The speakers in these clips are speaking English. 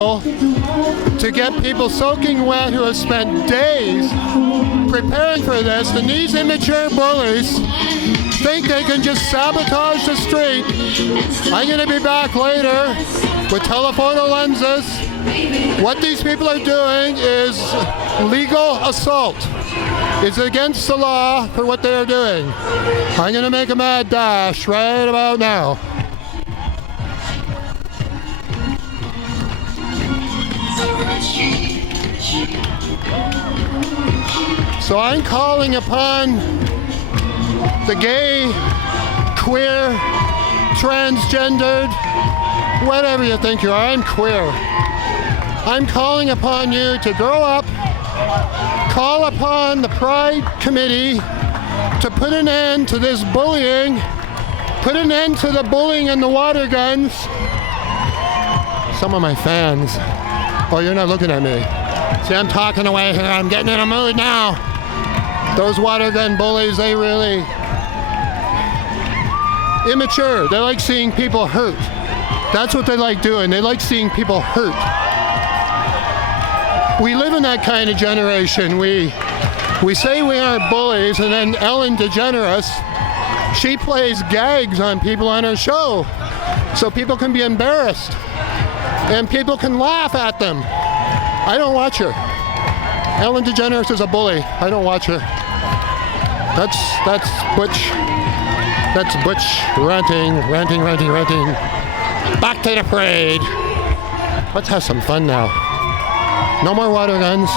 to get people soaking wet who have spent days preparing for this, and these immature bullies think they can just sabotage the street. I'm going to be back later with telephoto lenses. What these people are doing is legal assault. It's against the law for what they are doing. I'm going to make a mad dash right about now. So I'm calling upon the gay, queer, transgendered, whatever you think you are, I'm queer. I'm calling upon you to grow up, call upon the Pride Committee to put an end to this bullying, put an end to the bullying and the water guns. Some of my fans, oh, you're not looking at me. See, I'm talking away here, I'm getting in a mood now. Those water gun bullies, they really immature. They like seeing people hurt. That's what they like doing. They like seeing people hurt. We live in that kind of generation. We say we aren't bullies, and then Ellen DeGeneres, she plays gags on people on her show so people can be embarrassed and people can laugh at them. I don't watch her. Ellen DeGeneres is a bully. I don't watch her. That's Butch. That's Butch ranting. Back to the parade. Let's have some fun now. No more water guns.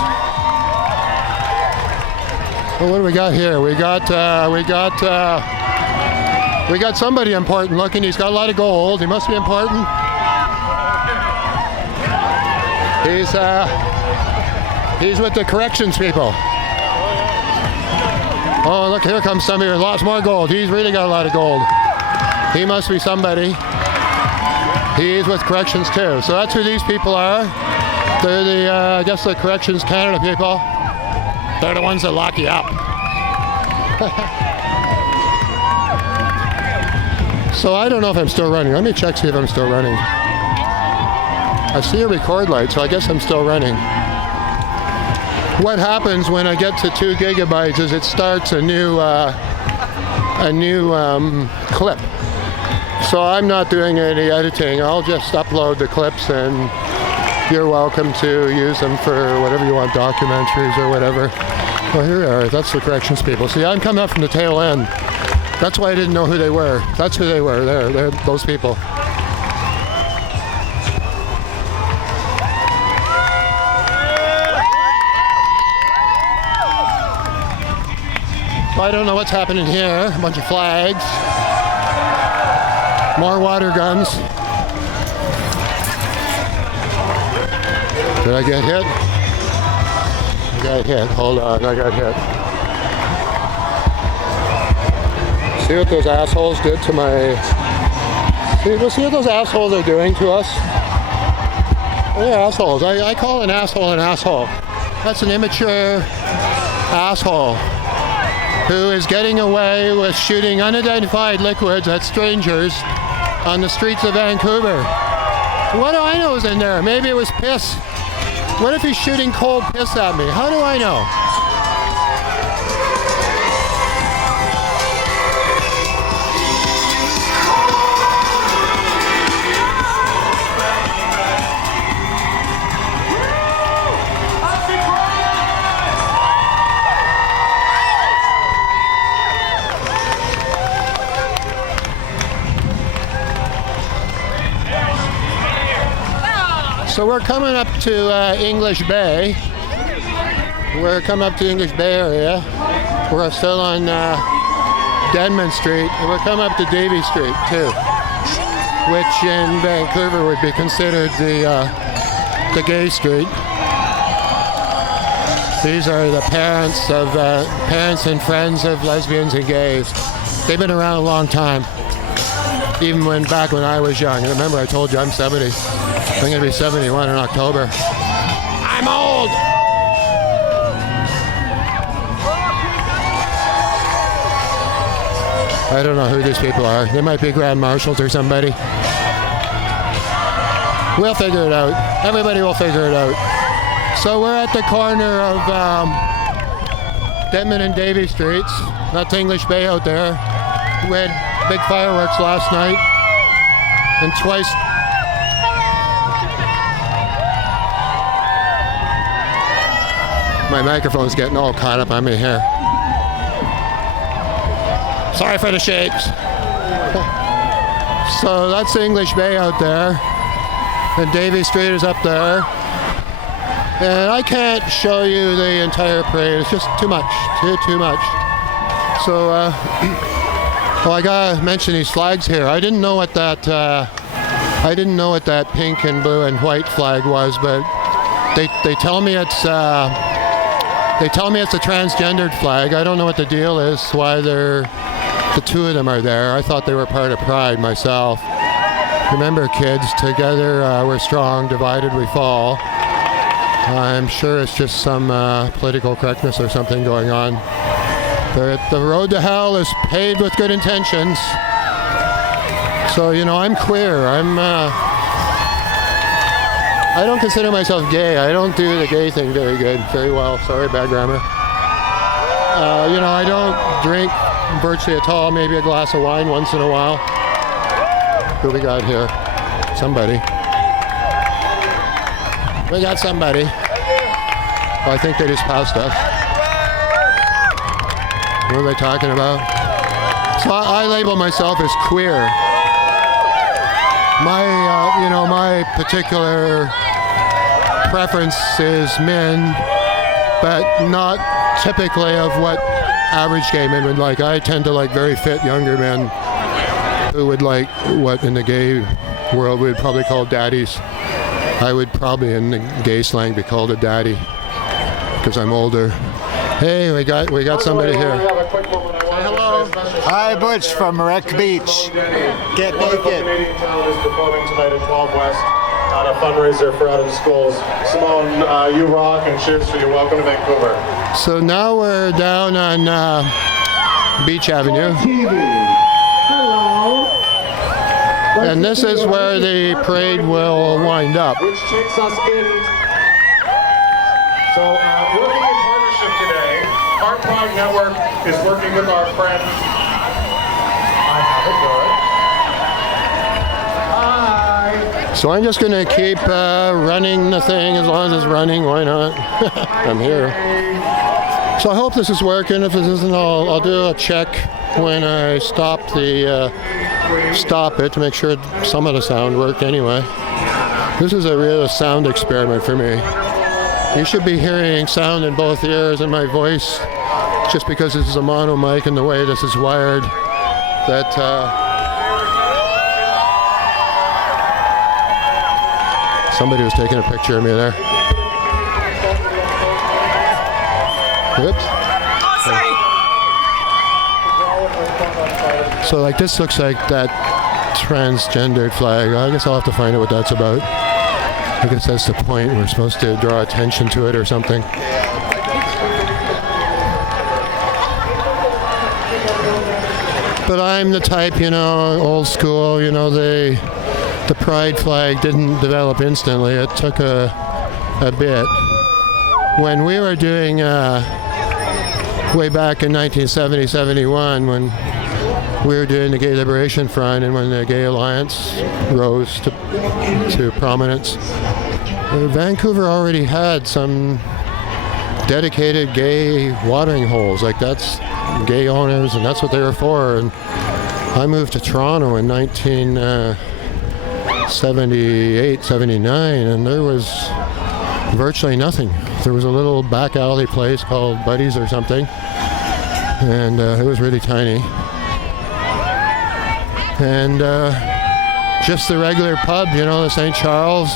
Well, what do we got here? We got somebody important looking. He's got a lot of gold. He must be important. He's with the corrections people. Oh, look, here comes somebody with lots more gold. He's really got a lot of gold. He must be somebody. He's with corrections too. So that's who these people are. They're the, I guess the Corrections Canada people. They're the ones that lock you up. So I don't know if I'm still running. Let me check, see if I'm still running. I see a record light, so I guess I'm still running. What happens when I get to 2 gigabytes is it starts a new clip. So I'm not doing any editing. I'll just upload the clips and you're welcome to use them for whatever you want, documentaries or whatever. Well, here we are. That's the corrections people. See, I'm coming up from the tail end. That's why I didn't know who they were. That's who they were. They're those people. I don't know what's happening here. A bunch of flags. More water guns. Did I get hit? I got hit. Hold on, I got hit. See what those assholes did to my... See what those assholes are doing to us? They're assholes. I call an asshole an asshole. That's an immature asshole who is getting away with shooting unidentified liquids at strangers on the streets of Vancouver. What do I know is in there? Maybe it was piss. What if he's shooting cold piss at me? How do I know? So we're coming up to English Bay. We're coming up to English Bay area. We're still on Denman Street. And we're coming up to Davie Street too, which in Vancouver would be considered the gay street. These are the parents and friends of lesbians and gays. They've been around a long time, even back when I was young. And remember, I told you I'm 70. I'm going to be 71 in October. I'm old! I don't know who these people are. They might be grand marshals or somebody. We'll figure it out. Everybody will figure it out. So we're at the corner of Denman and Davie Streets. That's English Bay out there. We had big fireworks last night. And twice. My microphone's getting all caught up on me here. Sorry for the shakes. So that's English Bay out there. And Davie Street is up there. And I can't show you the entire parade. It's just too much. Too much. So, well, I gotta mention these flags here. I didn't know what that pink and blue and white flag was, but they tell me it's a transgendered flag. I don't know what the deal is, why the two of them are there. I thought they were part of Pride myself. Remember, kids, together we're strong, divided we fall. I'm sure it's just some political correctness or something going on. The road to hell is paved with good intentions. So, you know, I'm queer. I don't consider myself gay. I don't do the gay thing very well. Sorry, bad grammar. You know, I don't drink virtually at all. Maybe a glass of wine once in a while. Who we got here? Somebody. We got somebody. Well, I think they just passed us. What are they talking about? So I label myself as queer. My particular preference is men, but not typically of what average gay men would like. I tend to like very fit younger men who would like what in the gay world we would probably call daddies. I would probably in the gay slang be called a daddy because I'm older. Hey, we got somebody here. Hello. Hi, Butch from Wreck Beach. Get naked. Canadian Town is performing tonight at 12 West on a fundraiser for out of schools. Simone, you rock, and cheers for you. Welcome to Vancouver. So now we're down on Beach Avenue. And this is where the parade will wind up. Which takes us in. So working in partnership today, our Pride Network is working with our friends. I have it good. Hi. So I'm just going to keep running the thing as long as it's running. Why not? I'm here. So I hope this is working. If this isn't, I'll do a check when I stop it to make sure some of the sound worked anyway. This is a real sound experiment for me. You should be hearing sound in both ears and my voice, just because this is a mono mic and the way this is wired, that somebody was taking a picture of me there. Whoops. So like this looks like that transgendered flag. I guess I'll have to find out what that's about. I guess that's the point. We're supposed to draw attention to it or something. But I'm the type, old school, the pride flag didn't develop instantly. It took a bit. When we were doing, way back in 1970-71, when we were doing the Gay Liberation Front and when the Gay Alliance rose to prominence, Vancouver already had some dedicated gay watering holes. Like that's gay owners and that's what they were for. And I moved to Toronto in 1978, 79 and there was virtually nothing. There was a little back alley place called Buddy's or something and it was really tiny. And just the regular pub, the St. Charles,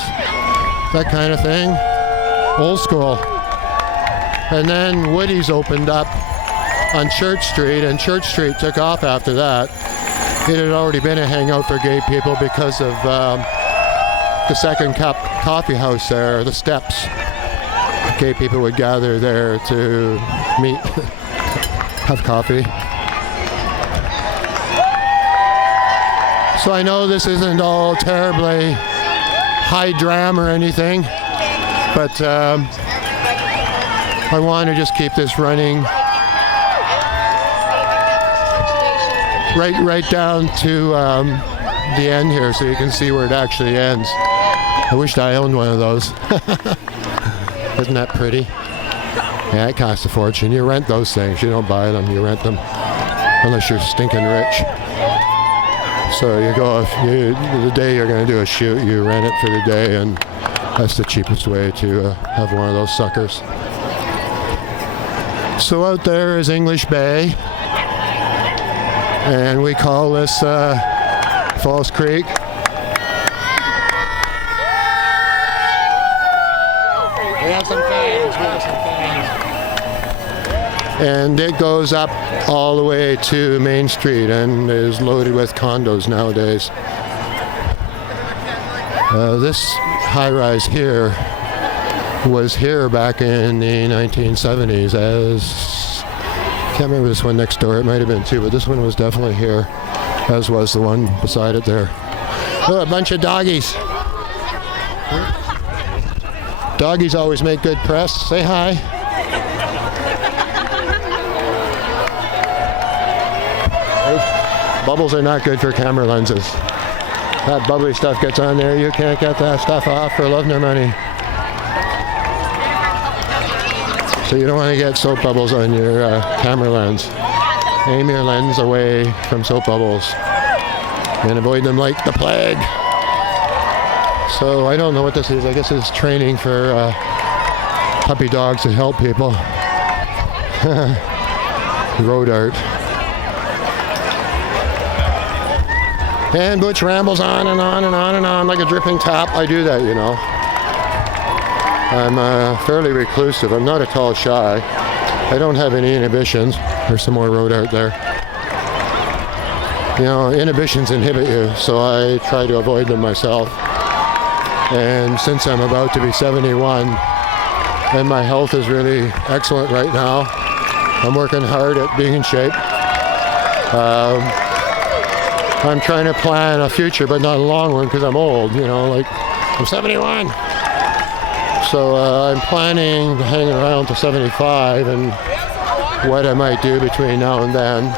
that kind of thing, old school. And then Woody's opened up on Church Street, and Church Street took off after that. It had already been a hangout for gay people because of the Second Cup coffee house there, the Steps. Gay people would gather there to meet, have coffee. So I know this isn't all terribly high dram or anything, but I want to just keep this running right down to the end here, so you can see where it actually ends. I wished I owned one of those. Isn't that pretty? Yeah, it costs a fortune. You rent those things. You don't buy them. You rent them, unless you're stinking rich. So you go, the day you're going to do a shoot, you rent it for the day, and that's the cheapest way to have one of those suckers. So out there is English Bay, and we call this Falls Creek. We have some fans. And it goes up all the way to Main Street and is loaded with condos nowadays. This high-rise here was here back in the 1970s as, I can't remember this one next door, it might have been too, but this one was definitely here, as was the one beside it there. Oh, a bunch of doggies. Doggies always make good press. Say hi. Bubbles are not good for camera lenses. That bubbly stuff gets on there, you can't get that stuff off for love nor money. So you don't want to get soap bubbles on your camera lens. Aim your lens away from soap bubbles and avoid them like the plague. So I don't know what this is. I guess it's training for puppy dogs to help people. Road art. And Butch rambles on and on and on and on like a dripping tap. I do that, you know. I'm fairly reclusive. I'm not at all shy. I don't have any inhibitions. There's some more road art there. You know, inhibitions inhibit you, so I try to avoid them myself. And since I'm about to be 71, and my health is really excellent right now, I'm working hard at being in shape. I'm trying to plan a future, but not a long one, because I'm old, you know, like I'm 71. So I'm planning to hang around to 75 and what I might do between now and then.